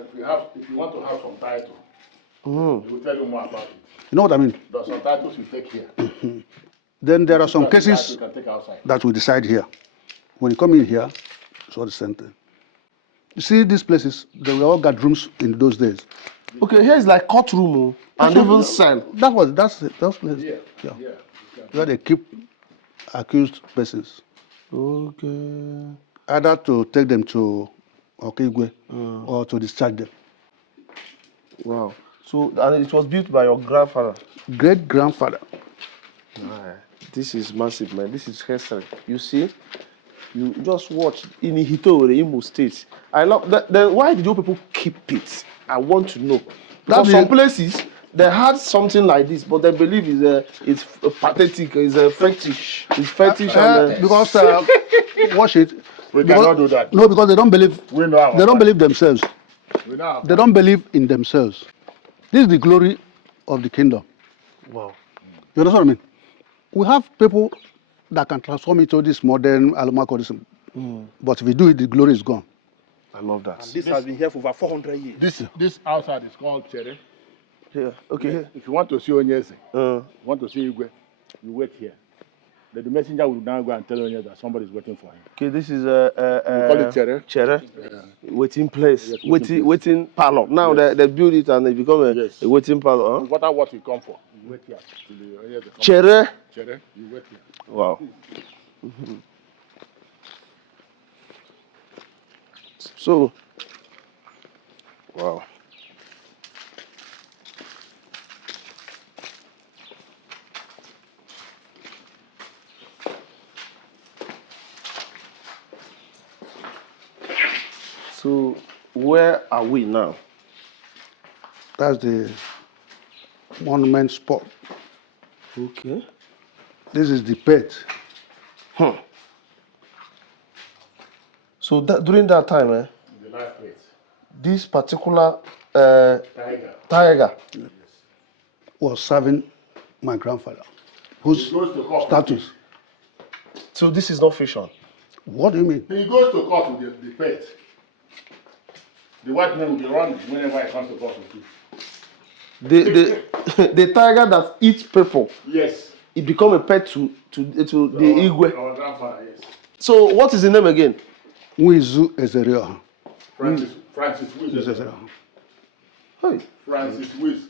if you want to have some title, we will tell you more about it. You know what I mean? There are some titles you take here. Then there are some cases You can take outside. that we decide here. When you come in here, it's all the same thing. You see these places, they were all guard rooms in those days. Okay, here is like courtroom and even cell. That's place. Yeah. Where they keep accused persons. Okay. Either to take them to Okigwe or to discharge them. Wow. So and it was built by your grandfather. Great grandfather. This is massive, man. This is history. You see, you just watch in Ihite-owerri, Imo State. I love that. Then why did you people keep it? I want to know. Because some places they had something like this, but they believe it's pathetic, it's a fetish. It's fetish because watch it. We cannot do that. No, because they don't believe. We know They don't believe themselves. We know They don't believe in themselves. This is the glory of the kingdom. Wow. You understand what I mean? We have people that can transform into this modern Alumakodism. But if we do it, the glory is gone. I love that. This has been here for over 400 years. This outside is called Chere. Yeah. Okay. If you want to see Onyese, want to see Igwe, you wait here. The messenger will now go and tell Onyese that somebody is waiting for him. Okay, this is We call it Chere. Chere. Yeah. Waiting place. Yes, waiting parlor. Now they build it and they become a waiting parlor. No matter what you come for, you wait here. Till the Onyese comes. Chere. Chere, you wait here. Wow. So, wow. So, where are we now? That's the monument spot. Okay. This is the pit. So during that time, The life plate. this particular Tiger. Was serving my grandfather, whose Goes to court. status. So this is not fiction. What do you mean? He goes to court with the pet. The white man will be running whenever he comes to court with you. The tiger that eats people, Yes. it become a pet to the Igwe. Our grandfather, yes. So what is the name again? Wizu Ezerioha. Francis Wiz. Ezerioha. Hey. Francis Wiz.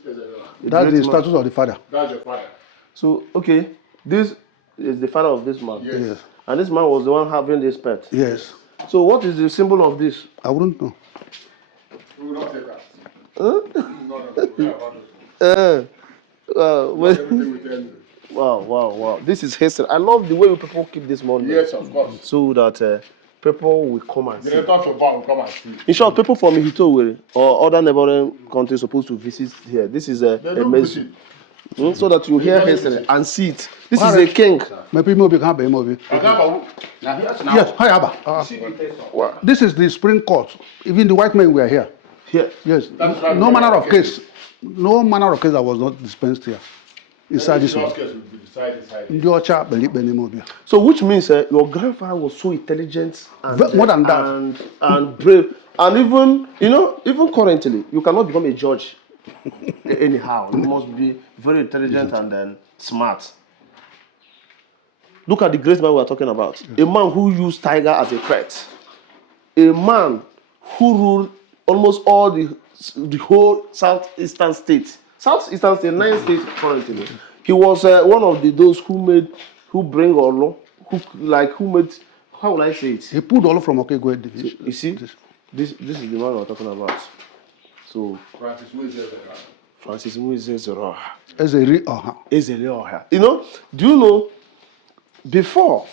That's the status of the father. That's your father. So okay, this is the father of this man. Yes. Yes. And this man was the one having this pet. Yes. So what is the symbol of this? I wouldn't know. We will not take that. Huh? No. We have everything we tell you. Wow. This is history. I love the way people keep this monument. Yes, of course. So that people will come and The see. return to bomb, come and see. In short, people from Ihite-owerri or other neighboring countries supposed to visit here. This is a They don't museum. visit. So that you hear don't history visit. and see it. This is a king. Maybe Mobi can't be Mobi. Now, Yes, hi Abba. Wow. This is the Supreme Court. Even the white men were here. Here. Yes. That's right. No manner of case. No manner of case that was not dispensed here. Inside this one. case will be decided. Ndị ọcha Beni Mobi. So which means your grandfather was so intelligent and More than that. and brave. And even even currently, you cannot become a judge anyhow. You must be very intelligent and then smart. Look at the great man we are talking about. A man who used tiger as a threat. A man who ruled almost all the whole southeastern states. Southeastern state, 9 states currently. He was one of those who made how will I say it? He pulled all from Okegwe division. You see, this is the man we're talking about. So Francis Muizezero. Ezeri Oha. Ezeleoha. Do you know before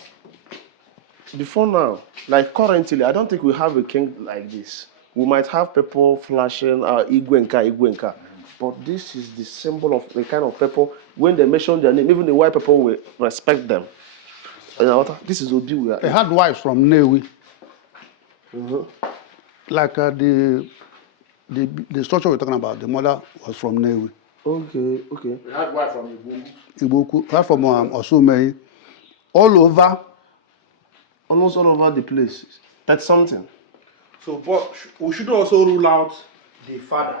now, like currently, I don't think we have a king like this. We might have people flashing Igwenka. But this is the symbol of the kind of people, when they mention their name, even the white people will respect them. This is Obi we are. They had wives from Newi. Like the structure we're talking about, the mother was from Newi. Okay. We had wife from Ibuku, had from Osumei. Almost all over the place. That's something. So, but we should also rule out the father,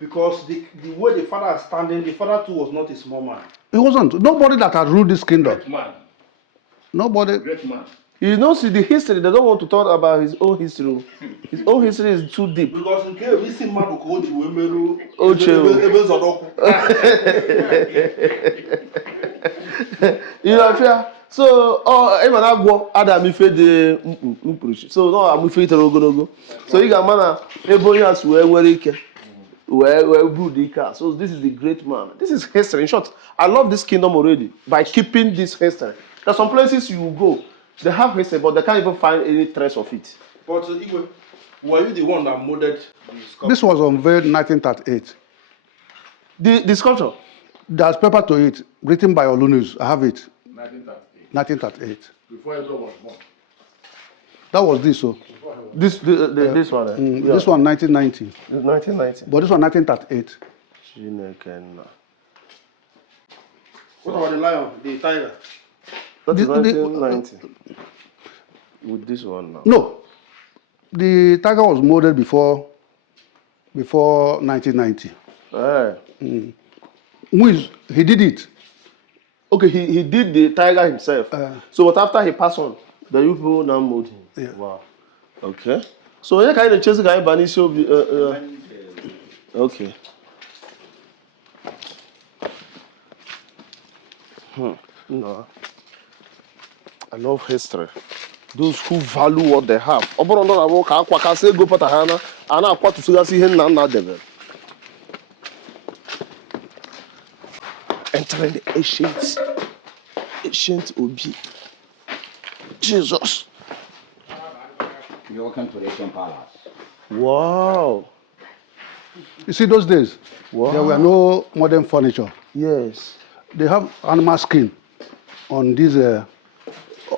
because the way the father is standing, the father too was not a small man. It wasn't. Nobody that had ruled this kingdom. Great man. Nobody. Great man. You don't see the history. They don't want to talk about his own history. His own history is too deep. Because in case we see man who Ochi So, even Agwo Adam ife de mkpuruchi. So, no, I'm ife itero ogologo. So, you got man ebonyi as we were ike. We build the car. So, this is the great man. This is history. In short, I love this kingdom already by keeping this history. There are some places you go, they have history, but they can't even find any trace of it. But Igwe, were you the one that molded the sculpture? This was unveiled in 1938. The sculpture? There's paper to it, written by Olunus. I have it. 1938. 1938. Before Edo was born. That was this, so. This one. Yeah. This one, 1990. 1990. But this one, 1938. What about the lion, the tiger? That is The- 1990. With this one now. No. The tiger was molded before 1990. He did it. Okay, he did the tiger himself. So, but after he passed on, the people now mold him. Yeah. Wow. Okay. So, you kind of chase the guy banish okay. No. I love history. Those who value what they have. Entering the ancient Obi. Jesus. You're welcome to the ancient palace. Wow. You see, those days, there were no modern furniture. Yes. They have animal skin on this.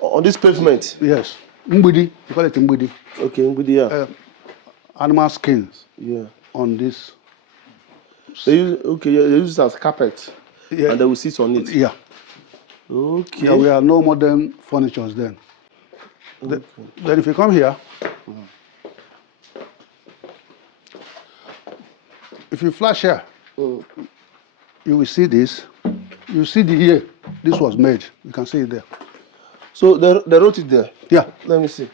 On this pavement. Yes, mbidi. You call it mbidi. Okay, with the Animal skins. yeah. On this. They use it as carpet. Yeah. And they will sit on it. Yeah. Okay. There were no modern furnitures then. Then if you come here, if you flash here, you will see this. You see the year this was made. You can see it there. So they wrote it there. Yeah. Let me see.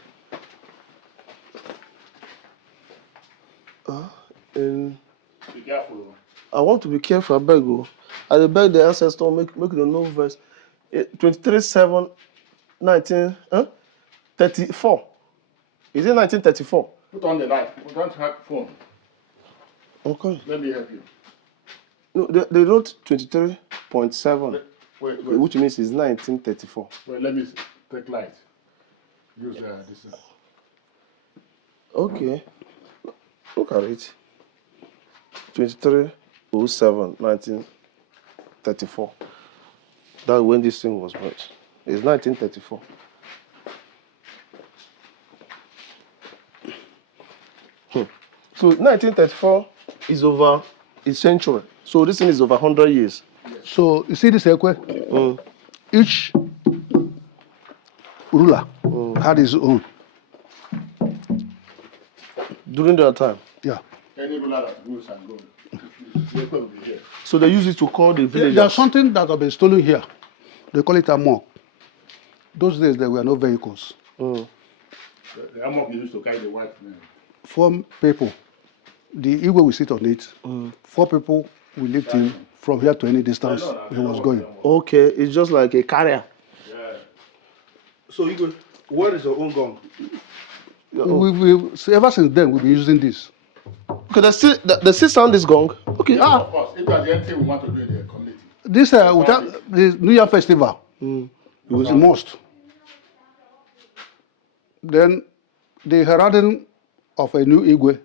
Be careful. I want to be careful, I beg you. I beg the ancestor make the no verse. 34. Is it 1934? Put on the light. We don't have phone. Okay. Let me help you. No, they wrote 23.7, Wait. which means it's 1934. Wait, let me take light. Use this. Okay. Look at it. 23/07/1934. That's when this thing was built. It's 1934. So 1934 is over a century. So this thing is over 100 years. So you see this ekwe? Each ruler had his own. During that time. Yeah. Any ruler that goes and goes, the Ekwe will be here. So they use it to call the villagers. There's something that has been stolen here. They call it a mock. Those days there were no vehicles. The Amok used to carry the white men. 4 people. The Igwe will sit on it. 4 people will lift him from here to any distance he was going. Okay, it's just like a carrier. Yeah. So Igwe, where is your own gun? Ever since then, we've been using this. Okay, they still sound this gong. Okay, Of course, if that's the only thing we want to do in the community. This without the New Year festival, it was a must. Then the heralding of a new Igwe,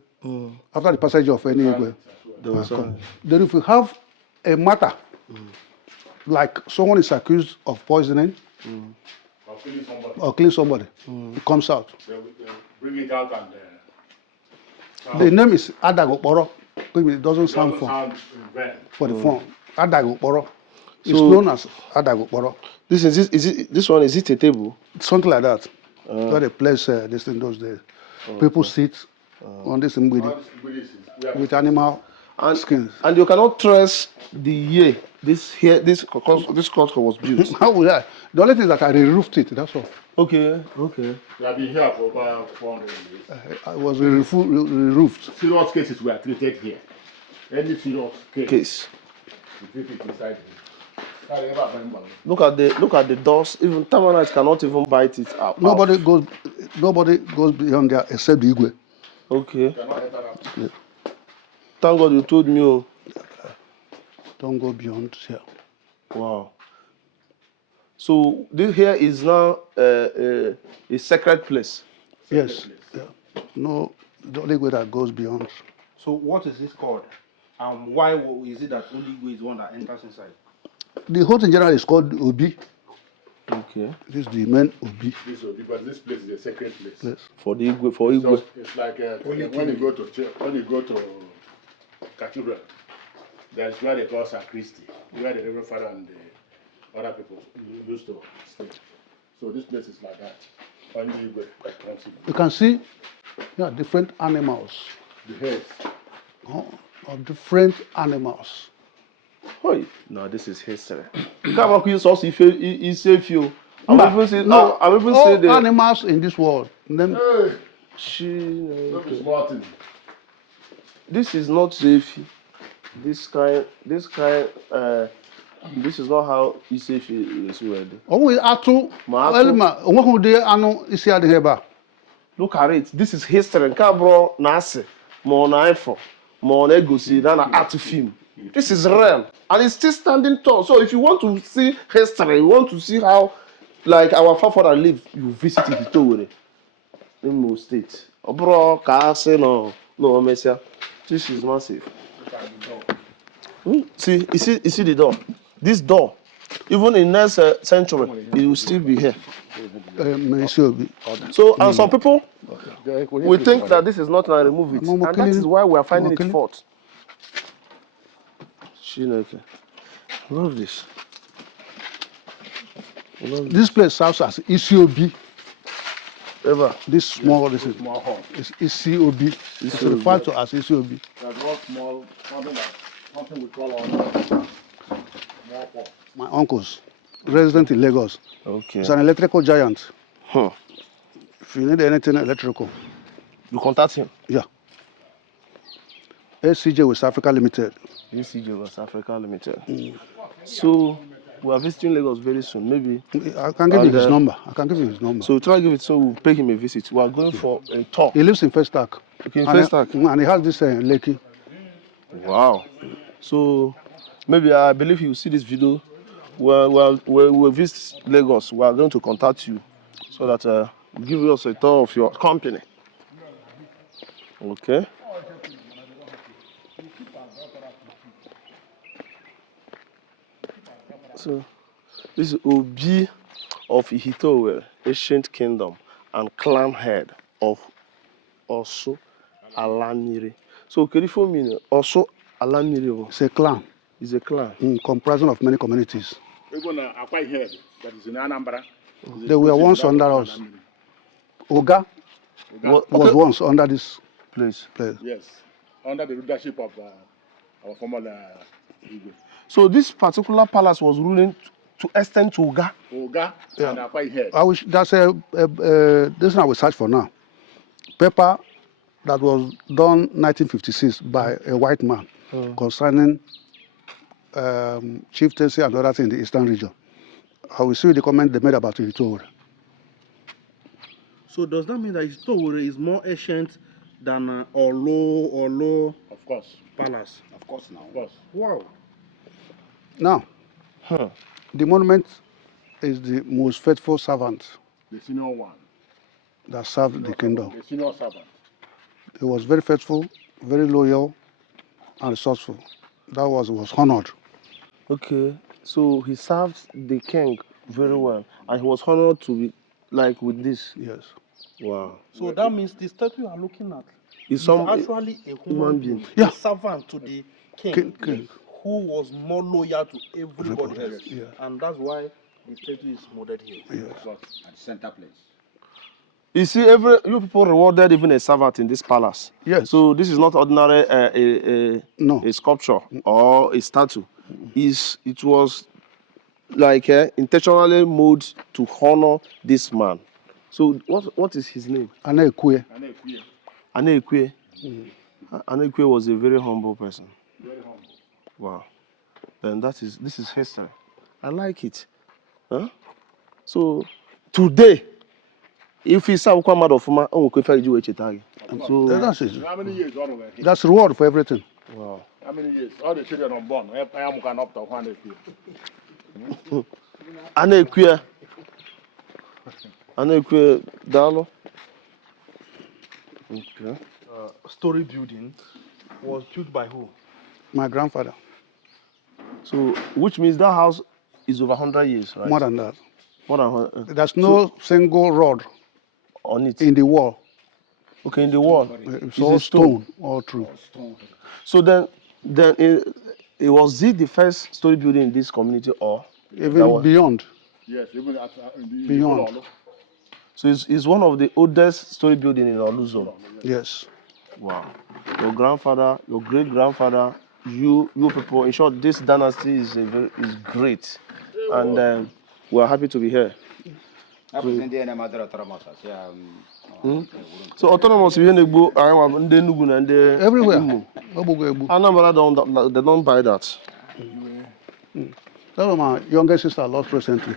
after the passage of any Igwe, then if we have a matter, like someone is accused of poisoning or killing somebody, it comes out. They bring it out and The name is Adagoporo. It doesn't sound doesn't fun sound in vain. for the phone. Adagoporo. It's So- known as Adagoporo. this one, is it a table? Something like that. Where they place this in those days. People sit on this All mbidi these Buddhists, we have with animal skins. And you cannot trace the year this culture was built. How would I? The only thing is that I re-roofed it, that's all. Okay. we have been here for about 400 years. I was re-roofed. Serious cases were treated here. Any serious case, we treat it inside here. Look at the doors. Even termites cannot even bite it out. Nobody goes beyond there except the Igwe. Okay. Cannot enter that. Thank God you told me. Oh. Don't go beyond here. Wow. So this here is now a sacred place. Yes. Yeah. No, the only way that goes beyond. So what is this called? And why is it that only Igwe is one that enters inside? The whole thing general is called Obi. Okay. This is the main Obi. This will be, but this place is a sacred place. Yes. For the Igwe, for So Igwe. it's like when you go to church, when you go to cathedral, that's where they call sacristy, where the Reverend Father and the other people used to stay. So this place is like that. Only Igwe that comes in. You can see different animals. The heads. Of different animals. Oi. No, this is history. Come on, you saw if you. I'm even saying all animals in this world. Them, Hey, look at small thing. This is not safe. This is not how safe is read. onwe atụ Ma atụ. elima onweghị ụdị anụ isi adịghị ebe a. Look at it. This is history. Nke abụrụ na asị ma ọ na ifo ma ọ na-egosi na art film. This is real and it's still standing tall. So if you want to see history, you want to see how like our forefather lived, you visit Ihite-owerri, Imo State. Ọ bụrụ ka asị no Omesia. This is massive. See, you see the door. This door, even in next century, it will still be here. Isi obi. So, and some people we think that this is not going to remove it, Mama and that is killing- why we are finding Mama it killing- fault. Chineke. Love this. This place serves as Isi obi. Ever. This small, this is Small hall. Isi obi. It's referred to as Isi obi. There's one small, something we call on small hall. My uncles, resident in Lagos. Okay. He's an electrical giant. Huh. If you need anything electrical, You contact him. yeah. SCJ West Africa Limited. UCJ West Africa Limited. So we are visiting Lagos very soon, maybe. I can give you And, his number. I can give you his number. So try to give it so we'll pay him a visit. We are going for a talk. He lives in Festac. Okay, in And Festac. And he has this Lekki. Wow. So maybe I believe you will see this video. We'll visit Lagos. We are going to contact you so that you give us a tour of your company. Okay. So this is Obi of Ihite-owerri, ancient kingdom, and clan head of Osu Alamiri. So Kedifo mean Osu Alamiri It's a clan is a clan. comprising of many communities. Even Akwa Ihite, that is in Anambra. is They were inclusive once that under of us. Alamiri. Oga What, was okay. once under this Place. place. Yes, under the leadership of our former Igwe. So this particular palace was ruling to extend to Uga. Oga and Akwa Ihite. I wish that's this one I will search for now. Paper that was done 1956 by a white man concerning chieftaincy and other things in the eastern region. I will see the comment they made about Ihite-owerri. So does that mean that Ihite-owerri is more ancient than Olo Of course, Palace? Of course now. of course. Wow. Now, the monument is the most faithful servant The senior one. that served the kingdom. The senior servant. He was very faithful, very loyal, and resourceful. That was honored. Okay. So he served the king very well, and he was honored to be like with this. Yes. Wow. So that means the statue you are looking at Is is some actually a human human being. being, Yeah. a servant to the king, King. who was more loyal to everybody Everybody, else. yeah. And that's why the statue is molded here. Yes. At the center place. You see, you people rewarded even a servant in this palace. Yes. So this is not ordinary No. a sculpture or a statue. It was like intentionally made to honor this man. So what is his name? Anekwe. And Ekwe. Anekwe. Anekwe was a very humble person. Very humble. Wow. Then this is history. I like it. Huh? So today, if he's a mad of so That's it. How many years on were here? That's reward for everything. wow. How many years? All the children are born. I am going up to 100 years. Anekwe Dalo. Okay. Story building was built by who? My grandfather, So which means that house is over 100 years, right? more than that. More than 100 There's no single rod on it. in the wall. Okay, in the wall. It's Is all it stone? stone, all true. So then it was the first story building in this community, or that Even one? beyond. Yes, even at the Beyond. Olo. So it's one of the oldest story building in Oluzo. Yes. Wow. Your grandfather, your great grandfather, you people. In short, this dynasty is great, and we are happy to be here. So autonomous ihe na-egbu anyị nwa ndị Enugu na ndị Everywhere. Imo. Ogbugo Egbu. Anambra they don't buy that. That was my youngest sister lost recently.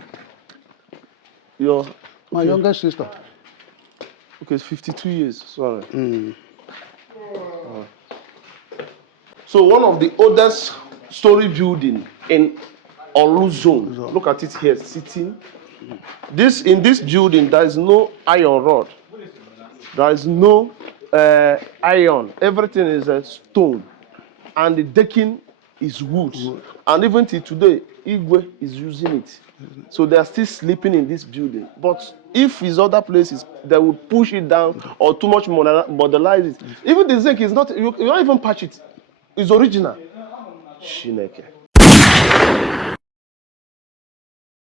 My youngest sister. Okay, it's 52 years. Sorry. Mm. So one of the oldest story building in Oluzo. Look at it here, sitting. In this building, there is no iron rod. There is no iron. Everything is stone, and the decking is wood. And even till today, Igwe is using it. So they are still sleeping in this building. But if it's other places, they will push it down or too much modelize it. Even the zinc is not. You don't even patch it. It's original. Shineke.